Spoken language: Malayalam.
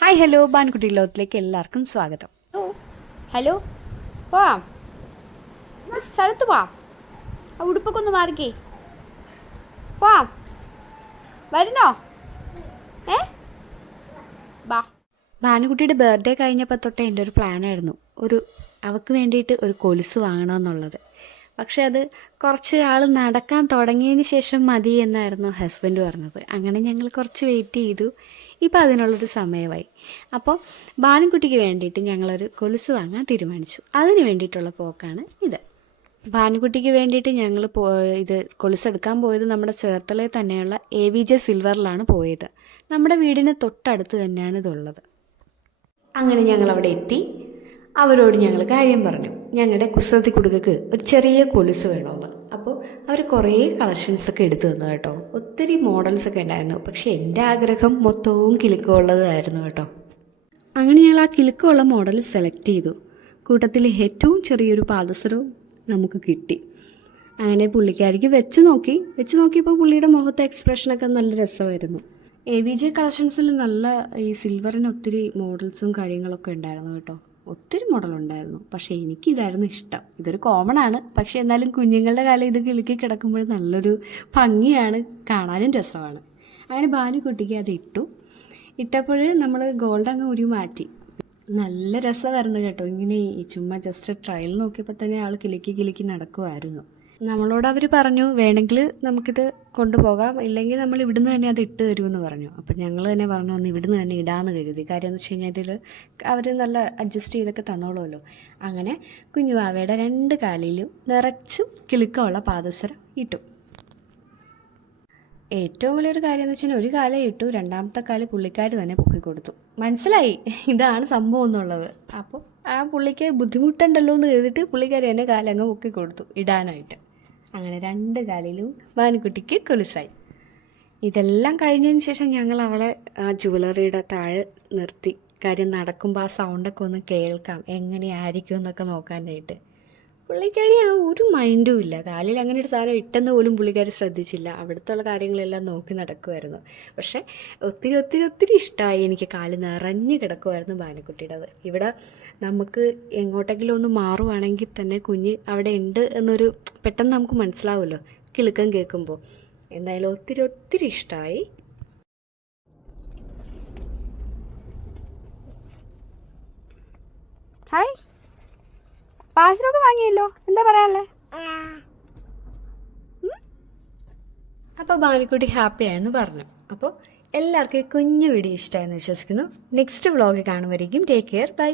ഹായ് ഹലോ ബാൻകുട്ടി ലോകത്തിലേക്ക് എല്ലാവർക്കും സ്വാഗതം. ഹലോ പോവാം, സ്ഥലത്ത് പോവാം. ആ ഉടുപ്പൊക്കെ ഒന്ന് മാറിക്കേ, പോവാം. വരുന്നോ? ബാ. ഭാനുകുട്ടിയുടെ ബർത്ത്ഡേ കഴിഞ്ഞപ്പോൾ തൊട്ടേ എൻ്റെ ഒരു പ്ലാനായിരുന്നു, അവൾക്ക് വേണ്ടിയിട്ട് ഒരു കൊലുസ് വാങ്ങണമെന്നുള്ളത്. പക്ഷെ അത് കുറച്ച് ആൾ നടക്കാൻ തുടങ്ങിയതിന് ശേഷം മതി എന്നായിരുന്നു ഹസ്ബൻഡ് പറഞ്ഞത്. അങ്ങനെ ഞങ്ങൾ കുറച്ച് വെയിറ്റ് ചെയ്തു. ഇപ്പോൾ അതിനുള്ളൊരു സമയമായി. അപ്പോൾ ഭാനുക്കുട്ടിക്ക് വേണ്ടിയിട്ട് ഞങ്ങളൊരു കൊലുസ് വാങ്ങാൻ തീരുമാനിച്ചു. അതിന് വേണ്ടിയിട്ടുള്ള പോക്കാണ് ഇത്. ഭാനുക്കുട്ടിക്ക് വേണ്ടിയിട്ട് ഞങ്ങൾ ഇത് കൊലുസ് എടുക്കാൻ പോയത് നമ്മുടെ ചേർത്തലയിൽ തന്നെയുള്ള AVJ സിൽവറിലാണ് പോയത്. നമ്മുടെ വീടിന് തൊട്ടടുത്ത് തന്നെയാണ് ഇതുള്ളത്. അങ്ങനെ ഞങ്ങൾ അവിടെ എത്തി. അവരോട് ഞങ്ങൾ കാര്യം പറഞ്ഞു, ഞങ്ങളുടെ കുസൃതി കുടുക്കക്ക് ഒരു ചെറിയ കൊലുസ് വേണമെന്ന്. അപ്പോൾ അവർ കുറേ കളക്ഷൻസൊക്കെ എടുത്തു തന്നു കേട്ടോ. ഒത്തിരി മോഡൽസൊക്കെ ഉണ്ടായിരുന്നു. പക്ഷേ എൻ്റെ ആഗ്രഹം മൊത്തവും കിലുക്കമുള്ളതായിരുന്നു കേട്ടോ. അങ്ങനെ ഞങ്ങൾ ആ കിലുക്കമുള്ള മോഡൽ സെലക്ട് ചെയ്തു. കൂട്ടത്തിൽ ഏറ്റവും ചെറിയൊരു പാദസരവും നമുക്ക് കിട്ടി. അങ്ങനെ പുള്ളിക്കാരിക്ക് വെച്ച് നോക്കിയപ്പോൾ പുള്ളിയുടെ മുഖത്തെ എക്സ്പ്രഷനൊക്കെ നല്ല രസമായിരുന്നു. AVJ കളക്ഷൻസിൽ നല്ല ഈ സിൽവറിന് ഒത്തിരി മോഡൽസും കാര്യങ്ങളൊക്കെ ഉണ്ടായിരുന്നു കേട്ടോ. ഒത്തിരി മോഡലുണ്ടായിരുന്നു. പക്ഷേ എനിക്കിതായിരുന്നു ഇഷ്ടം. ഇതൊരു കോമൺ ആണ്, പക്ഷേ എന്നാലും കുഞ്ഞുങ്ങളുടെ കാലം ഇത് കിലുക്കി കിടക്കുമ്പോൾ നല്ലൊരു ഭംഗിയാണ്, കാണാനും രസമാണ്. അങ്ങനെ ഭാനുക്കുട്ടിക്ക് അത് ഇട്ടപ്പോൾ നമ്മൾ ഗോൾഡ് അങ്ങ് ഉരി മാറ്റി. നല്ല രസമായിരുന്നു കേട്ടോ. ഇങ്ങനെ ചുമ്മാ ജസ്റ്റ് ട്രയൽ നോക്കിയപ്പോൾ തന്നെ ആൾ കിലുക്കി നടക്കുമായിരുന്നു. നമ്മളോട് അവർ പറഞ്ഞു, വേണമെങ്കിൽ നമുക്കിത് കൊണ്ടുപോകാം, ഇല്ലെങ്കിൽ നമ്മൾ ഇവിടുന്ന് തന്നെ അത് ഇട്ട് തരുമെന്ന് പറഞ്ഞു. അപ്പം ഞങ്ങൾ തന്നെ പറഞ്ഞു, ഒന്ന് ഇവിടുന്ന് തന്നെ ഇടാമെന്ന് കരുതി. കാര്യം എന്ന് വെച്ച് കഴിഞ്ഞാൽ ഇതിൽ അവർ നല്ല അഡ്ജസ്റ്റ് ചെയ്തൊക്കെ തന്നോളുമല്ലോ. അങ്ങനെ കുഞ്ഞുവാവയുടെ 2 കാലിലും നിറച്ചും കിലുക്കമുള്ള പാദസരം ഇട്ടു. ഏറ്റവും വലിയൊരു കാര്യം എന്ന് വെച്ചാൽ ഒരു കാലേ ഇട്ടു, രണ്ടാമത്തെ കാല് പുള്ളിക്കാർ തന്നെ പൊക്കിക്കൊടുത്തു. മനസ്സിലായി ഇതാണ് സംഭവം എന്നുള്ളത്. അപ്പോൾ ആ പുള്ളിക്ക് ബുദ്ധിമുട്ടുണ്ടല്ലോ എന്ന് കരുതിയിട്ട് പുള്ളിക്കാർ തന്നെ കാലങ്ങ് പൊക്കിക്കൊടുത്തു ഇടാനായിട്ട്. അങ്ങനെ 2 കാലിലും ഭാനുക്കുട്ടിക്ക് കൊലുസായി. ഇതെല്ലാം കഴിഞ്ഞതിന് ശേഷം ഞങ്ങൾ അവളെ ആ ജുവലറിയുടെ താഴെ നിർത്തി. കാര്യം നടക്കുമ്പോൾ ആ സൗണ്ടൊക്കെ ഒന്ന് കേൾക്കാം, എങ്ങനെയായിരിക്കും എന്നൊക്കെ നോക്കാനായിട്ട്. പുള്ളിക്കാരി ആ ഒരു മൈൻഡും ഇല്ല. കാലിൽ അങ്ങനെ ഒരു സാധനം ഇട്ടെന്ന് പോലും പുള്ളിക്കാരി ശ്രദ്ധിച്ചില്ല. അവിടുത്തെ കാര്യങ്ങളെല്ലാം നോക്കി നടക്കുമായിരുന്നു. പക്ഷേ ഒത്തിരി ഇഷ്ടമായി. എനിക്ക് കാല് നിറഞ്ഞു കിടക്കുമായിരുന്നു ഭാനുക്കുട്ടിയുടേത്. ഇവിടെ നമുക്ക് എങ്ങോട്ടെങ്കിലും ഒന്ന് മാറുവാണെങ്കിൽ തന്നെ കുഞ്ഞ് അവിടെ ഉണ്ട് എന്നൊരു പെട്ടെന്ന് നമുക്ക് മനസ്സിലാവുമല്ലോ കിലുക്കം കേൾക്കുമ്പോൾ. എന്തായാലും ഒത്തിരി ഇഷ്ടമായി. ഹായ്, പാഴ്സലൊക്കെ വാങ്ങിയല്ലോ, എന്താ പറയാനുള്ളത്? അപ്പോൾ ഭാനുക്കുട്ടി ഹാപ്പി ആയെന്ന് പറഞ്ഞു. അപ്പോൾ എല്ലാവർക്കും കുഞ്ഞു വീഡിയോ ഇഷ്ടമായെന്ന് വിശ്വസിക്കുന്നു. നെക്സ്റ്റ് വ്ളോഗ് കാണുമ്പോഴേക്കും ടേക്ക് കെയർ, ബൈ.